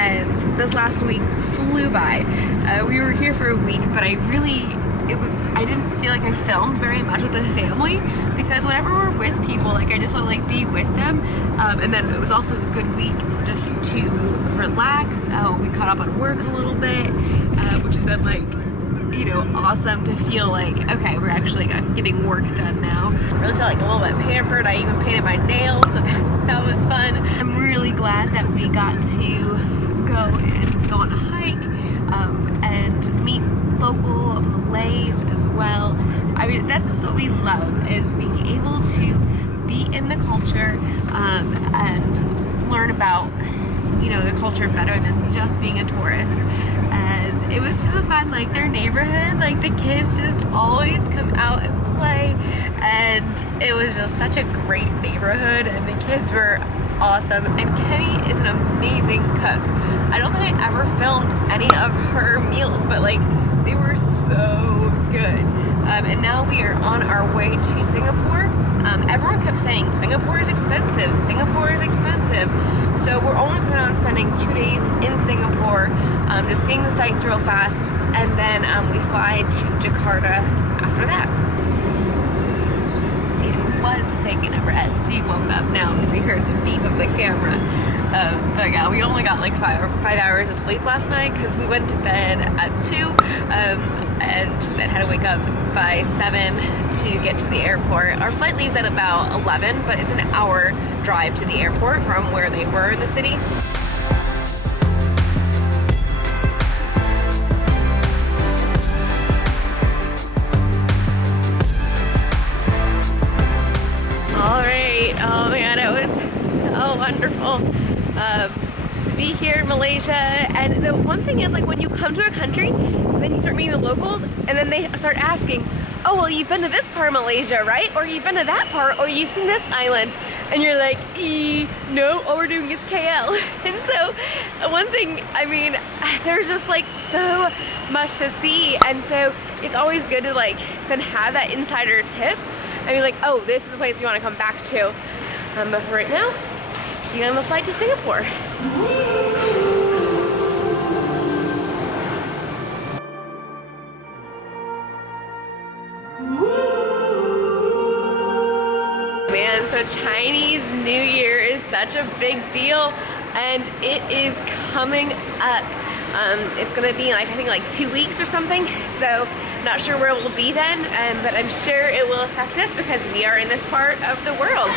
and this last week flew by. We were here for a week, but I didn't feel like I filmed very much with the family, because whenever we're with people, like I just want to like be with them. And then it was also a good week just to relax. We caught up on work a little bit, which has been like, you know, awesome to feel like, okay, we're actually getting work done now. I really felt like a little bit pampered. I even painted my nails, so that was fun. I'm really glad that we got to go on a hike and meet local Malays as well. I mean, that's just what we love, is being able to be in the culture and learn about, you know, the culture better than just being a tourist. And it was so fun, like their neighborhood, like the kids just always come out and play, and it was just such a great neighborhood, and the kids were awesome. And Kenny is an amazing cook. I don't think I ever filmed any of her meals, but like they were so good. And now we are on our way to Singapore. Everyone kept saying Singapore is expensive, Singapore is expensive. So we're only planning on spending 2 days in Singapore, just seeing the sights real fast, and then we fly to Jakarta after that. It was taking a rest. He woke up now because he heard the beep of the camera. But yeah, we only got like five hours of sleep last night because we went to bed at 2 and then had to wake up by 7 to get to the airport. Our flight leaves at about 11, but it's an hour drive to the airport from where they were in the city. Alright, oh man, it was so wonderful to be here in Malaysia. And the one thing is, like, when you come to a country, then you start meeting the locals, and then they start asking, oh, well, you've been to this part of Malaysia, right? Or you've been to that part, or you've seen this island. And you're like, no, all we're doing is KL. And so one thing, I mean, there's just like so much to see. And so it's always good to like then have that insider tip. I mean, like, oh, this is the place you want to come back to. But for right now, you're on the flight to Singapore. Man, so Chinese New Year is such a big deal, and it is coming up. It's gonna be like, I think like 2 weeks or something. So not sure where we'll be then, but I'm sure it will affect us because we are in this part of the world.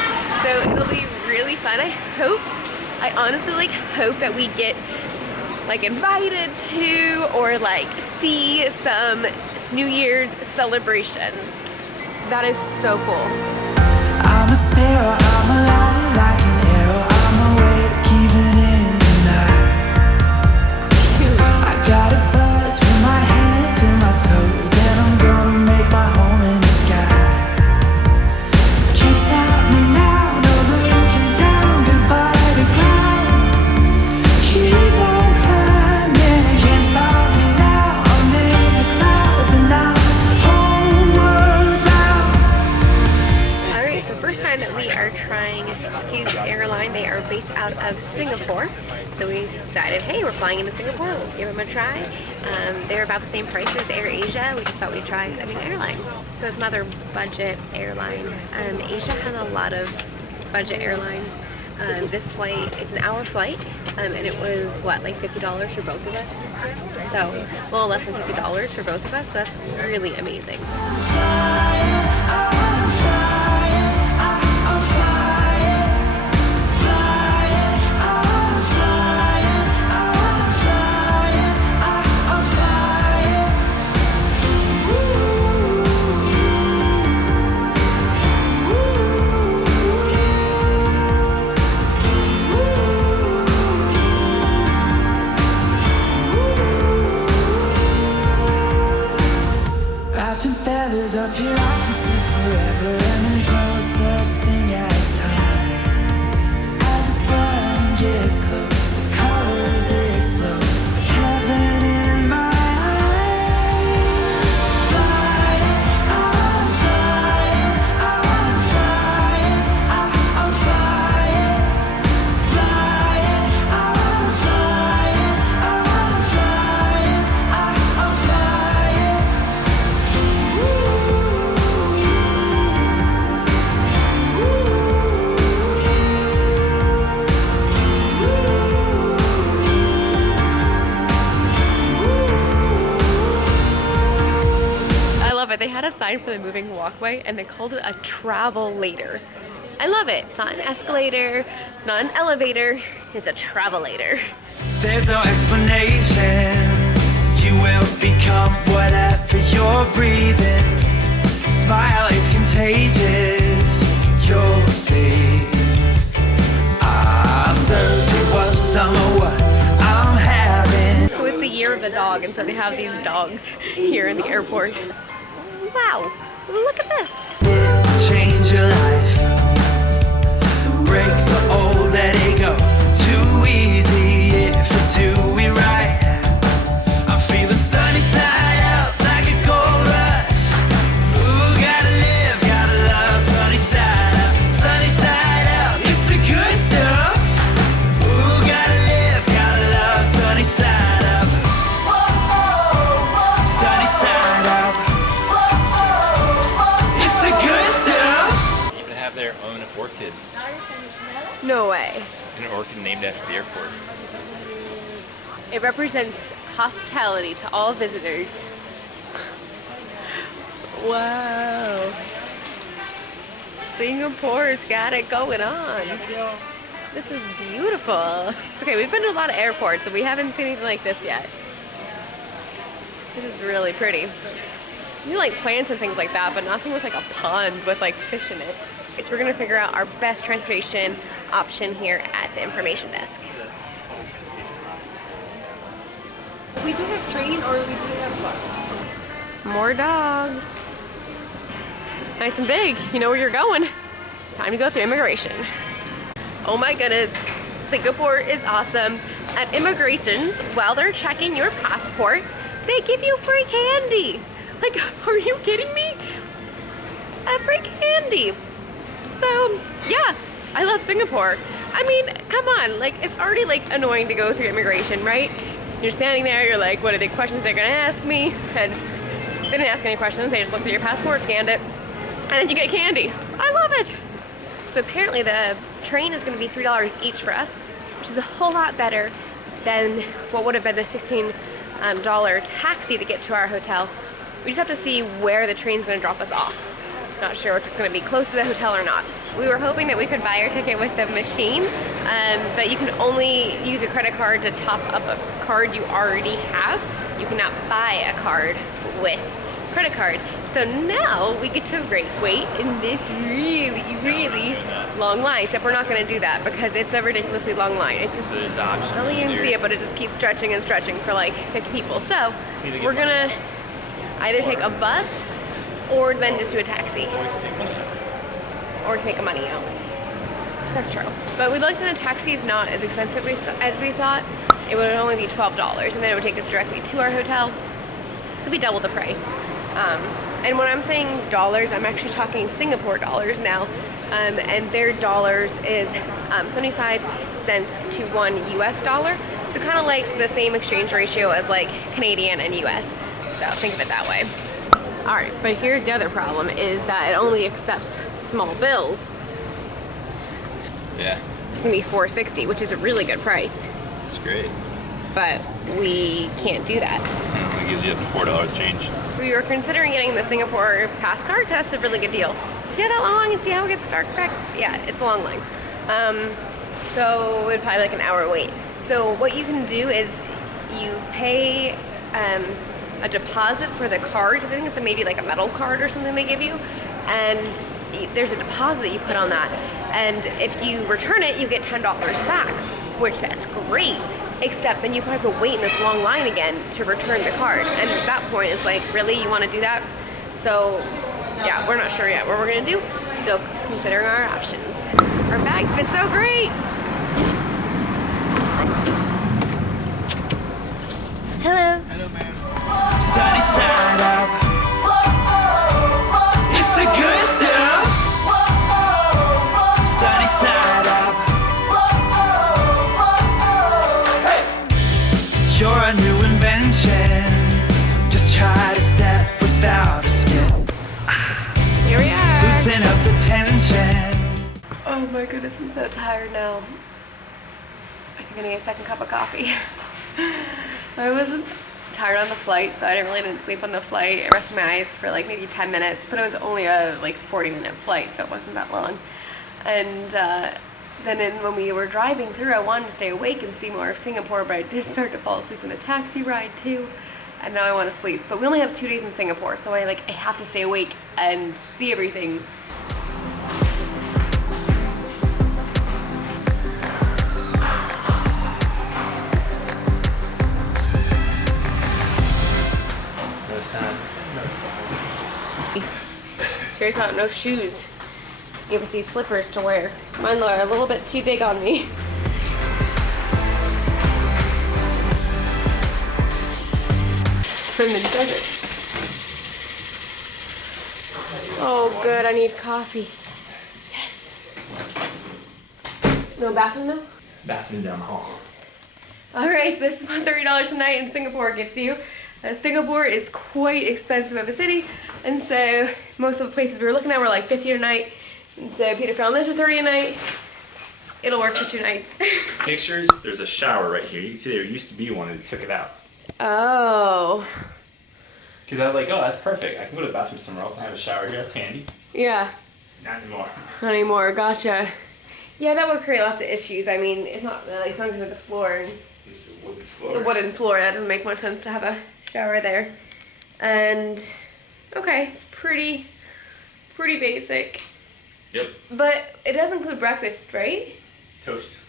So it'll be really fun. I honestly like hope that we get like invited to or like see some New Year's celebrations. That is so cool. I'm a sparrow, I'm alive like an arrow. I'm awake even in the night. I got a buzz from my head to my toes, and I'm gonna make my home in the sky. Can't stop me now, no looking down, goodbye to ground. Keep on climbing, can't stop me now. I'm in the clouds and I'm homeward bound. Alright, so first time that we are trying Scoot Airline. They are based out of Singapore. So we decided, hey, we're flying into Singapore, we'll give them a try. They're about the same price as AirAsia. We just thought we'd try a new airline. So it's another budget airline. Asia has a lot of budget airlines. This flight, it's an hour flight, and it was, what, like $50 for both of us? So a little less than $50 for both of us, so that's really amazing. Wrapped in feathers up here had a sign for the moving walkway and they called it a travel-lator. I love it. It's not an escalator, it's not an elevator, it's a travel-lator. There's no explanation. You will become whatever you're breathing. Smile is contagious. You'll see. I'll serve you up some of what I'm having. So it's the year of the dog, and so they have these dogs here in the airport. Wow, look at this. Change your life. Break the old, let it go. Too easy if we do it right. I'm feeling sunny side up like a gold rush. Ooh, gotta live, gotta love sunny side up. Sunny side up, it's the good stuff. Ooh, gotta live, gotta love sunny side up. Sunny side up. It's the good stuff. Even have their own orchid. No way. An orchid named after the airport. It represents hospitality to all visitors. Wow. Singapore's got it going on. This is beautiful. Okay, we've been to a lot of airports and we haven't seen anything like this yet. This is really pretty. You like plants and things like that, but nothing with like a pond with like fish in it. So we're gonna figure out our best transportation option here at the information desk. We do have train or we do have bus. More dogs. Nice and big. You know where you're going. Time to go through immigration. Oh my goodness. Singapore is awesome. At immigrations, while they're checking your passport, they give you free candy. Like, are you kidding me? Free candy. So, yeah, I love Singapore. I mean, come on, like, it's already, like, annoying to go through immigration, right? You're standing there, you're like, what are the questions they're gonna ask me? And they didn't ask any questions, they just looked at your passport, scanned it, and then you get candy. I love it. So apparently the train is gonna be $3 each for us, which is a whole lot better than what would have been the $16 taxi to get to our hotel. We just have to see where the train's gonna drop us off. Not sure if it's going to be close to the hotel or not. We were hoping that we could buy our ticket with the machine, but you can only use a credit card to top up a card you already have. You cannot buy a card with credit card. So now we get to wait in this really, really long line. Except we're not going to do that because it's a ridiculously long line. It just, So there's options. I don't even see it, but it just keeps stretching and stretching for like 50 people. So we're going to either take a bus or then just do a taxi. Or take a money out. That's true. But we looked at a taxi is not as expensive as we thought. It would only be $12 and then it would take us directly to our hotel. So we double the price. And when I'm saying dollars, I'm actually talking Singapore dollars now. And their dollars is 75 cents to $1 US. So kind of like the same exchange ratio as like Canadian and US. So think of it that way. All right, but here's the other problem is that it only accepts small bills. Yeah, It's gonna be $4.60, which is a really good price, that's great. but we can't do that. It gives you up to $4 change. We were considering getting the Singapore pass card because that's a really good deal. So see how that long and see how it gets dark back? Yeah, it's a long line. So it would probably like an hour wait. So what you can do is you pay a deposit for the card, because I think it's maybe like a metal card or something they give you, and there's a deposit that you put on that, and if you return it you get $10 back, which that's great, except then you have to wait in this long line again to return the card, and at that point it's like, really, you want to do that? So yeah, we're not sure yet what we're gonna do, still considering our options. Our bags fit so great. Hello. Hello, ma'am. Sunny side up. It's the good stuff. Sunny side up. Hey. You're a new invention. Just try to step without a skip. Here we are. Loosen up the tension. Oh my goodness, I'm so tired now. I think I need a second cup of coffee. I was tired on the flight, so I didn't sleep on the flight. I rested my eyes for like maybe 10 minutes, but it was only a like 40-minute flight, so it wasn't that long. And when we were driving through, I wanted to stay awake and see more of Singapore, but I did start to fall asleep in the taxi ride too. And now I want to sleep. But we only have 2 days in Singapore, so I have to stay awake and see everything. No sound. Sure thought no shoes. Give us these slippers to wear. Mine are a little bit too big on me. From the desert. Oh good, I need coffee. Yes. No bathroom though? Bathroom down the hall. Alright, so this is what $30 a night in Singapore gets you. Singapore is quite expensive of a city, and so most of the places we were looking at were like $50 a night. And so Peter found this for $30 a night. It'll work for 2 nights. Pictures, there's a shower right here. You can see there used to be one and they took it out. Oh. Because I was like, oh, that's perfect. I can go to the bathroom somewhere else and have a shower here. That's handy. Yeah. Not anymore. Not anymore, gotcha. Yeah, that would create lots of issues. I mean, it's not good with the floor. It's a wooden floor. It's a wooden floor. That doesn't make much sense to have a shower there. And, okay, it's pretty basic. Yep. But it does include breakfast, right? Toast.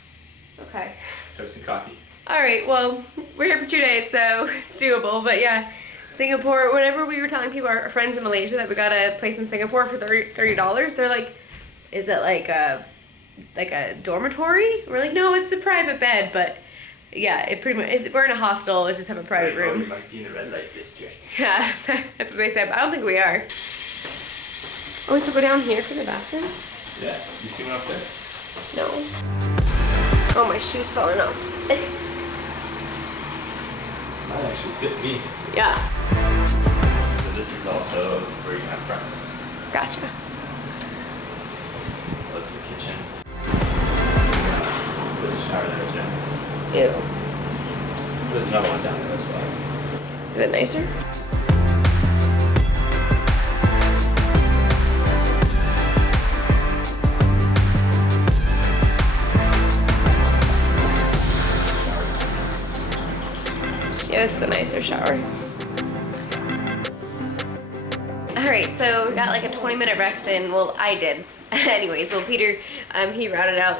Okay. Toast and coffee. Alright, well, we're here for 2 days, so it's doable. But yeah, Singapore, whenever we were telling people, our friends in Malaysia, that we got a place in Singapore for $30, they're like, is it like a dormitory? We're like, no, it's a private bed, but yeah, it pretty much, we're in a hostel, it just have a private room. You might be in the red light district. Yeah, that's what they said, but I don't think we are. Oh, we have to go down here for the bathroom? Yeah, you see one up there? No. Oh, my shoe's falling off. Might actually fit me. Yeah. So this is also where you can have breakfast. Gotcha. That's the kitchen. There's a shower there, Jen. Ew. There's another one down the other side. Is it nicer? Yeah, this is the nicer shower. Alright, so we got like a 20-minute rest in. Well, I did. Anyways, well, Peter, he routed out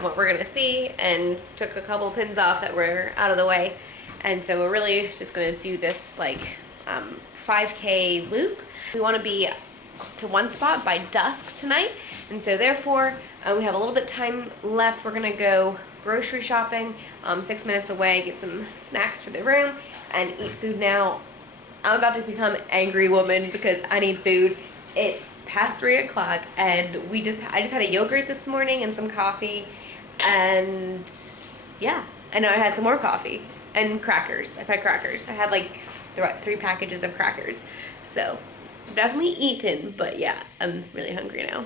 what we're gonna see and took a couple pins off that were out of the way. And so we're really just gonna do this like 5K loop. We wanna be to one spot by dusk tonight. And so therefore, we have a little bit of time left. We're gonna go grocery shopping, 6 minutes away, get some snacks for the room, and eat food now. I'm about to become an angry woman because I need food. It's past 3 o'clock, and I just had a yogurt this morning and some coffee, and yeah, I know I had some more coffee and crackers. I've had crackers. I had like 3 packages of crackers, so definitely eaten, but yeah, I'm really hungry now.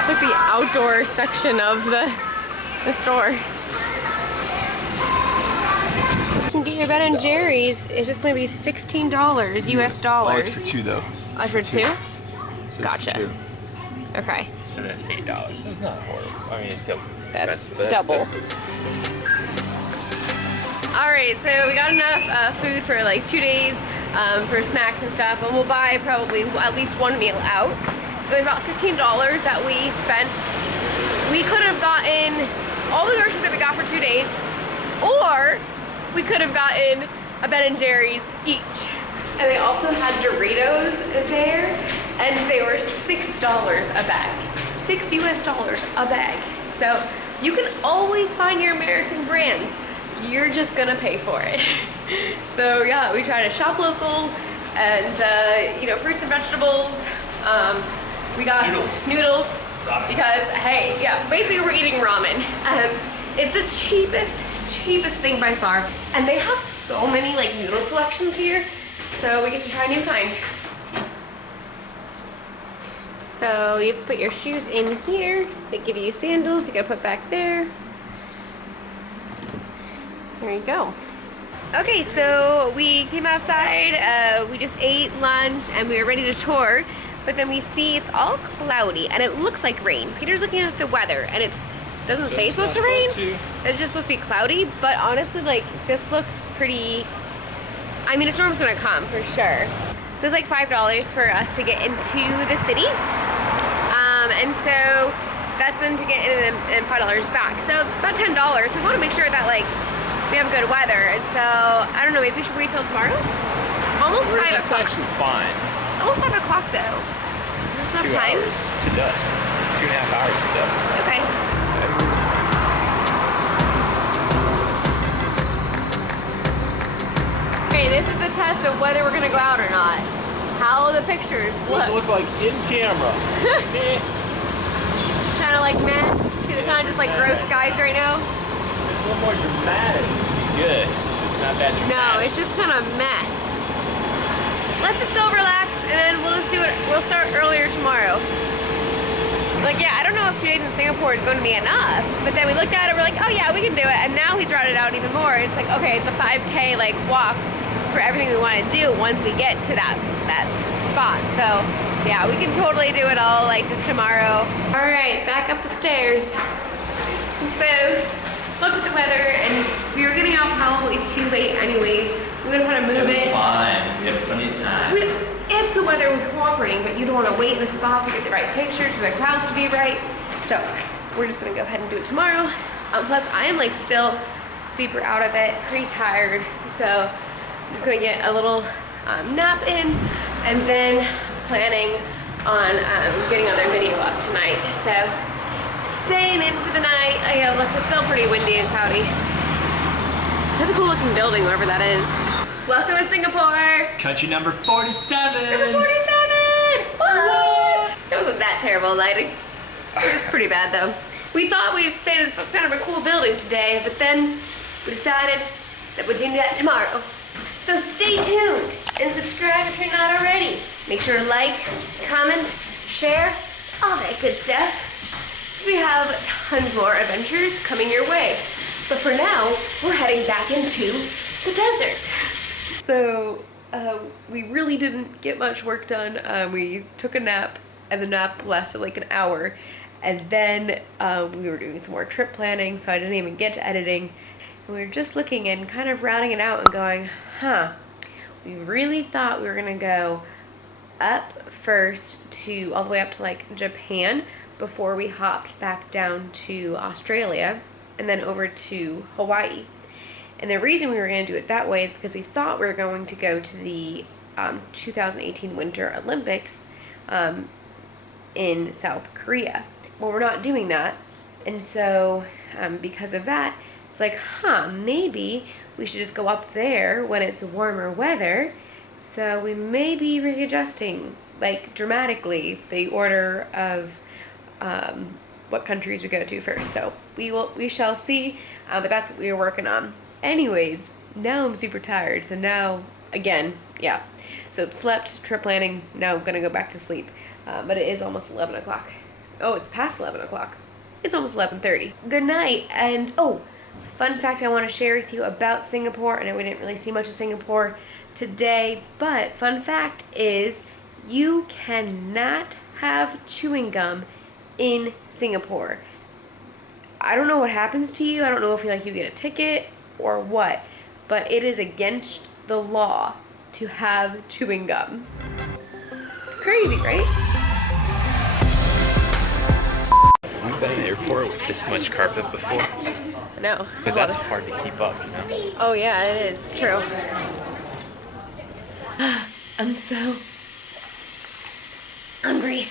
It's like the outdoor section of the store. You can get your Ben & Jerry's. It's just going to be $16 US dollars. Oh, it's for 2 though. Oh, it's for 2? So Gotcha. For 2. Okay. So that's $8. So it's not horrible. I mean, it's still That's expensive, but double. that's Alright, so we got enough food for like 2 days for snacks and stuff, and we'll buy probably at least 1 meal out. It was about $15 that we spent. We could have gotten all the groceries that we got for 2 days, or we could have gotten a Ben & Jerry's each. And they also had Doritos there, and they were $6 a bag. $6 US a bag. So you can always find your American brands. You're just gonna pay for it. So yeah, we try to shop local, and you know, fruits and vegetables. We got noodles because hey, yeah, basically we're eating ramen. It's the cheapest thing by far, and they have so many like noodle selections here, so we get to try a new kind. So you have to put your shoes in here. They give you sandals you gotta put back there. There you go. Okay, so we came outside, we just ate lunch, and we were ready to tour, but then we see it's all cloudy, and it looks like rain. Peter's looking at the weather, and it doesn't say it's supposed to rain. It's just supposed to be cloudy, but honestly, like, this looks pretty... I mean, a storm's gonna come, for sure. So it's like $5 for us to get into the city, and so that's then to get in and $5 back. So about $10, so we wanna make sure that, like, we have good weather, and so I don't know. Maybe we should wait till tomorrow. Almost 5 o'clock. That's actually fine. It's almost 5 o'clock though. Is this enough 2 time? hours to dusk. 2.5 hours to dusk. Okay. Okay, this is the test of whether we're gonna go out or not. How the pictures What does it look. look like in camera? Meh. Kind of like meh. See the kind of just like gross skies right now. A little more dramatic. Good. It's not that dramatic. No, it's just kind of meh. Let's just go relax, and then we'll just do it. We'll start earlier tomorrow. Like, yeah, I don't know if 2 days in Singapore is going to be enough, but then we looked at it, we're like, oh yeah, we can do it. And now he's routed out even more. It's like, okay, it's a 5K like walk for everything we want to do once we get to that spot. So yeah, we can totally do it all like just tomorrow. All right, back up the stairs. So looked at the weather, and we were getting out probably too late anyways. We were gonna move it. It was fine. We had plenty of time. If the weather was cooperating, but you don't want to wait in a spot to get the right pictures for the clouds to be right. So we're just gonna go ahead and do it tomorrow. Plus, I am like still super out of it, pretty tired. So I'm just gonna get a little nap in, and then planning on getting another video up tonight. So staying in for the night. Look, it's still pretty windy and cloudy. That's a cool looking building, wherever that is. Welcome to Singapore. Country number 47. Number 47! What? That wasn't that terrible lighting. It was pretty bad though. We thought we'd say it's kind of a cool building today, but then we decided that we'd do that tomorrow. So stay tuned and subscribe if you're not already. Make sure to like, comment, share, all that good stuff. We have tons more adventures coming your way. But for now, we're heading back into the desert. So, we really didn't get much work done. We took a nap, and the nap lasted like an hour. And then we were doing some more trip planning, so I didn't even get to editing. And we were just looking and kind of routing it out and going, huh, we really thought we were gonna go up first to, all the way up to like Japan, before we hopped back down to Australia and then over to Hawaii. And the reason we were going to do it that way is because we thought we were going to go to the 2018 Winter Olympics in South Korea. Well, we're not doing that. And so because of that, it's like, maybe we should just go up there when it's warmer weather. So we may be readjusting, like, dramatically the order of what countries we go to first. So we shall see, but that's what we were working on. Anyways, now I'm super tired, so now again, yeah, so slept, trip planning, now I'm gonna go back to sleep, but it is almost 11 o'clock. Oh, it's past 11 o'clock. It's almost 11:30. Good night. And oh, fun fact I want to share with you about Singapore. I know we didn't really see much of Singapore today, but fun fact is you cannot have chewing gum in Singapore. I don't know what happens to you. I don't know if you get a ticket or what, but it is against the law to have chewing gum. It's crazy, right? We've been in an airport with this much carpet before. No. Because that's hard to keep up, you know? Oh yeah, it is. True. I'm so hungry.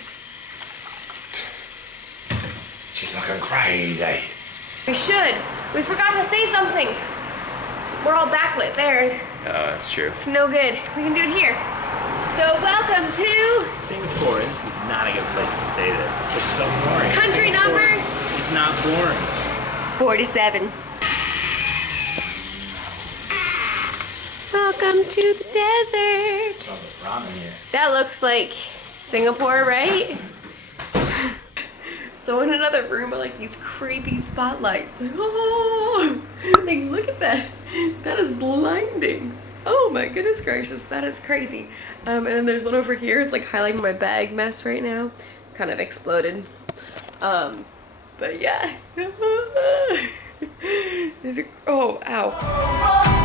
She's looking crazy. We should. We forgot to say something. We're all backlit there. Oh, that's true. It's no good. We can do it here. So welcome to Singapore. This is not a good place to say this. This looks so boring. country Singapore number is not boring. 47. Welcome to the desert. There's all the ramen here. That looks like Singapore, right? So in another room are like these creepy spotlights. Like, oh, like look at that. That is blinding. Oh my goodness gracious, that is crazy. And then there's one over here. It's like highlighting my bag mess right now. Kind of exploded. But yeah. These are, oh, ow.